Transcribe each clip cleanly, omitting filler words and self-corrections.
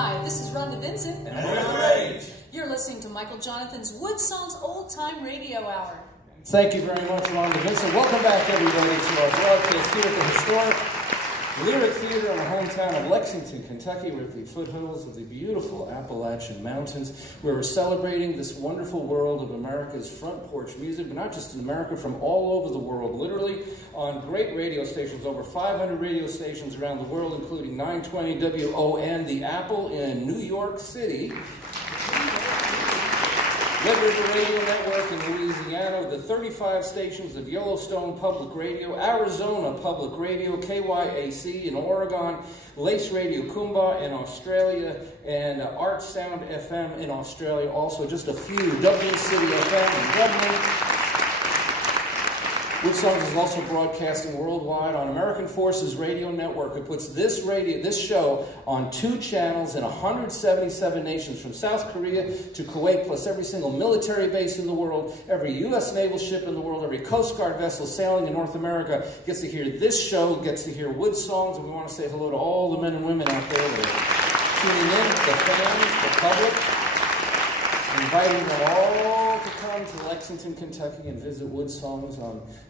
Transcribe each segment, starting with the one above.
Hi, this is Rhonda Vincent. And we're the Rage. You're listening to Michael Jonathan's Woodsongs Old Time Radio Hour. Thank you very much, Rhonda Vincent. Welcome back, everybody, to our broadcast here at the historic Lyric Theater in the hometown of Lexington, Kentucky. We're at the foothills of the beautiful Appalachian Mountains, where we're celebrating this wonderful world of America's front porch music, but not just in America, from all over the world, literally on great radio stations, over 500 radio stations around the world, including 920 WON, The Apple in New York City, Red River Radio Network in Louisiana, the 35 stations of Yellowstone Public Radio, Arizona Public Radio, KYAC in Oregon, Lace Radio Kumba in Australia, and Art Sound FM in Australia. Also, just a few, Dublin City FM in Dublin. Woodsongs is also broadcasting worldwide on American Forces Radio Network. It puts this show on 2 channels in 177 nations, from South Korea to Kuwait, plus every single military base in the world, every U.S. naval ship in the world, every Coast Guard vessel sailing in North America gets to hear this show, gets to hear Woodsongs, and we want to say hello to all the men and women out there that are tuning in, the fans, the public, inviting them all to come to Lexington, Kentucky and visit Woodsongs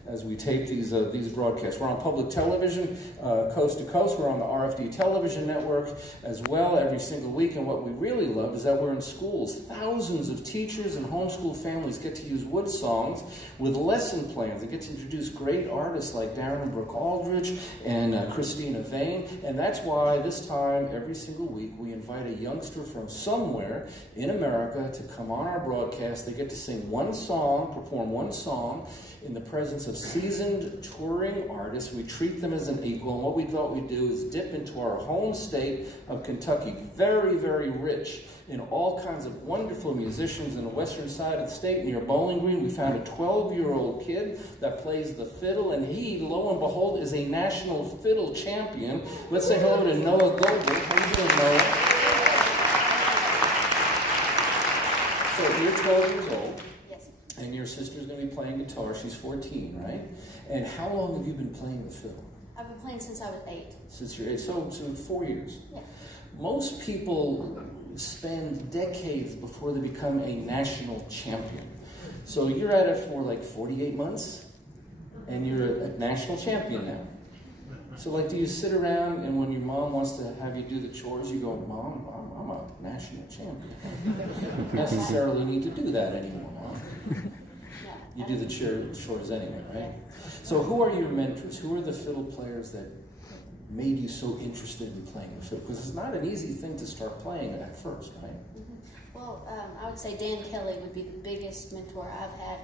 as we tape these broadcasts. We're on public television, coast to coast. We're on the RFD television network as well every single week. And what we really love is that we're in schools. Thousands of teachers and homeschool families get to use Woodsongs with lesson plans. They get to introduce great artists like Darren and Brooke Aldridge and Christina Vane. And that's why this time, every single week, we invite a youngster from somewhere in America to come on our broadcast. They get to sing one song, perform one song in the presence of seasoned touring artists. We treat them as an equal, and what we thought we'd do is dip into our home state of Kentucky, very, very rich in all kinds of wonderful musicians in the western side of the state near Bowling Green. We found a 12-year-old kid that plays the fiddle, and he, lo and behold, is a national fiddle champion. Let's say hello to Noah Goebel. How are you doing, Noah? So you're 12 years old. Yes. And your sister's going to be playing guitar. She's 14, right? And how long have you been playing the fiddle? I've been playing since I was 8. Since you're 8, so 4 years. Yeah. Most people spend decades before they become a national champion. So you're at it for like 48 months, and you're a national champion now. So like, do you sit around and when your mom wants to have you do the chores, you go, Mom, I'm a national champion. You don't necessarily need to do that anymore, huh? You do the chores anyway, right? So who are your mentors? Who are the fiddle players that made you so interested in playing the fiddle? Because it's not an easy thing to start playing at first, right? Well, I would say Dan Kelly would be the biggest mentor I've had.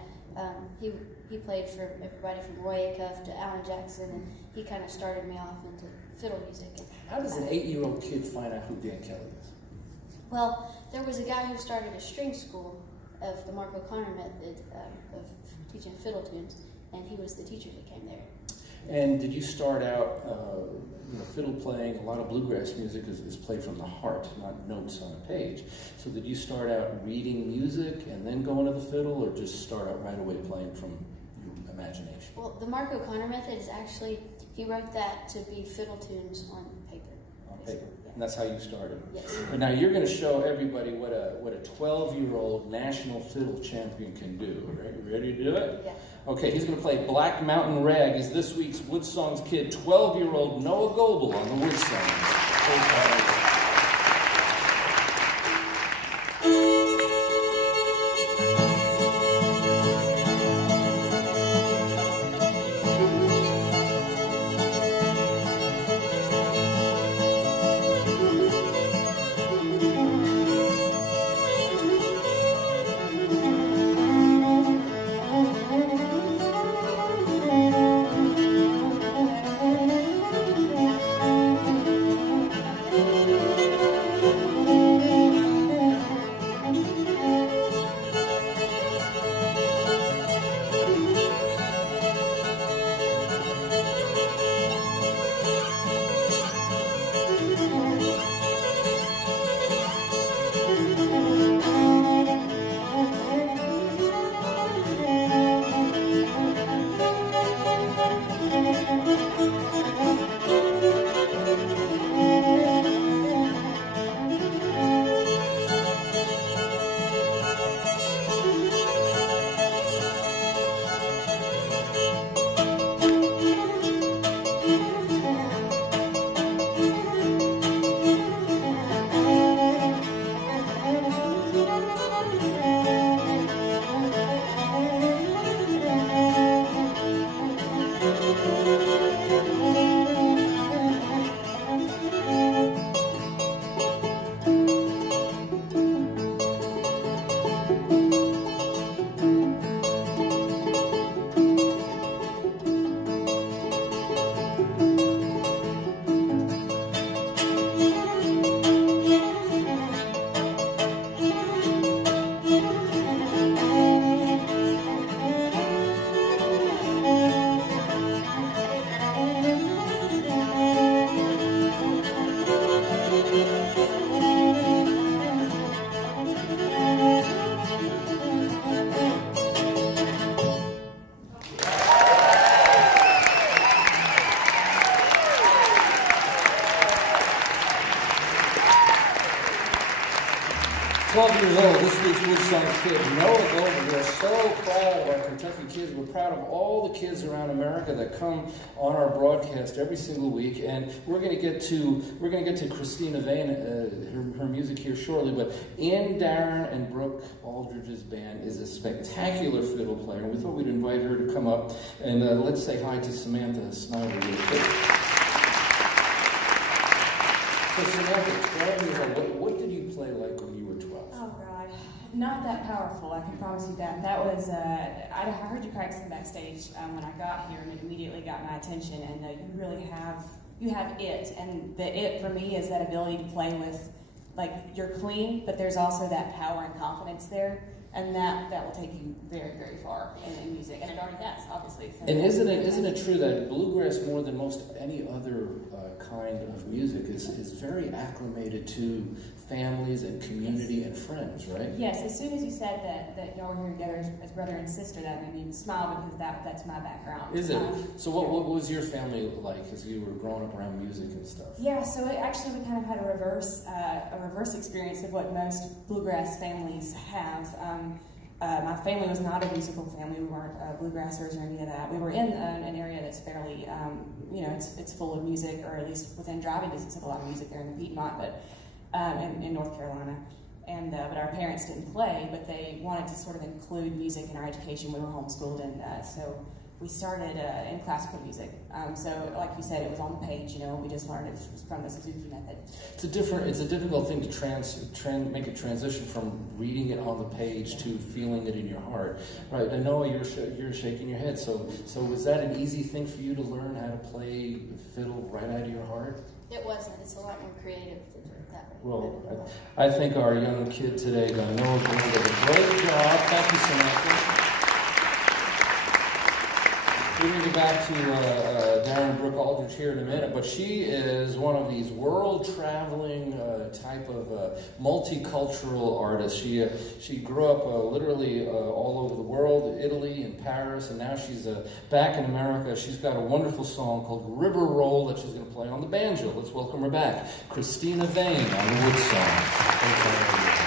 He played for everybody from Roy Acuff to Alan Jackson, and he kind of started me off into fiddle music. How does an 8-year-old kid find out who Dan Kelly is? Well, there was a guy who started a string school of the Mark O'Connor method of teaching fiddle tunes, and he was the teacher that came there. And did you start out, fiddle playing? A lot of bluegrass music is played from the heart, not notes on a page. So did you start out reading music and then go into the fiddle, or just start out right away playing from your imagination? Well, the Mark O'Connor method is actually, he wrote that to be fiddle tunes on paper. On paper. Yeah. And that's how you started. Yes. But now you're going to show everybody what a 12-year-old national fiddle champion can do. Right? You ready to do it? Yeah. Okay, he's going to play Black Mountain Rag. Is this week's Woodsongs kid, 12-year-old Noah Goebel on the Woodsongs. 12 years old, this week's Woodsongs kid, Noah Goebel. We are so proud of our Kentucky kids. We're proud of all the kids around America that come on our broadcast every single week. And we're going to get to Christina Vane, her music here shortly. But Ann Darren and Brooke Aldridge's band is a spectacular fiddle player. And we thought we'd invite her to come up and let's say hi to Samantha Snyder real quick. So Samantha, 12 years old, what did you play like when you were 12? Oh God, not that powerful, I can promise you that. That was, I heard you practicing backstage when I got here, and it immediately got my attention, and you really have it, and the it for me is that ability to play with, like, you're clean, but there's also that power and confidence there, and that will take you very, very far in music, and it already has, obviously. So and isn't it true that bluegrass, more than most any other kind of music, is very acclimated to families and community and friends, right? Yes, as soon as you said that y'all were here together as brother and sister, that made me smile because that's my background. Is it? So what was your family like as you were growing up around music and stuff? Yeah, so we kind of had a reverse experience of what most bluegrass families have. My family was not a musical family. We weren't bluegrassers or any of that. We were in an area that's fairly, it's full of music, or at least within driving distance of a lot of music there in the Piedmont, but in North Carolina. And but our parents didn't play, but they wanted to sort of include music in our education. We were homeschooled, and so we started in classical music. So, like you said, it was on the page. We just learned it from the Suzuki method. It's a difficult thing to make a transition from reading it on the page to feeling it in your heart, right? I know you're shaking your head. So was that an easy thing for you to learn how to play fiddle right out of your heart? It wasn't. It's a lot more creative to do it that way. Well, I think our young kid today, Noah Goebel, did a great job. Thank you, Samantha. We're going to get back to Darren Brooke Aldridge here in a minute, but she is one of these world-traveling type of multicultural artists. She grew up literally all over the world, Italy and Paris, and now she's back in America. She's got a wonderful song called River Roll that she's going to play on the banjo. Let's welcome her back, Christina Vane on the Woodsongs.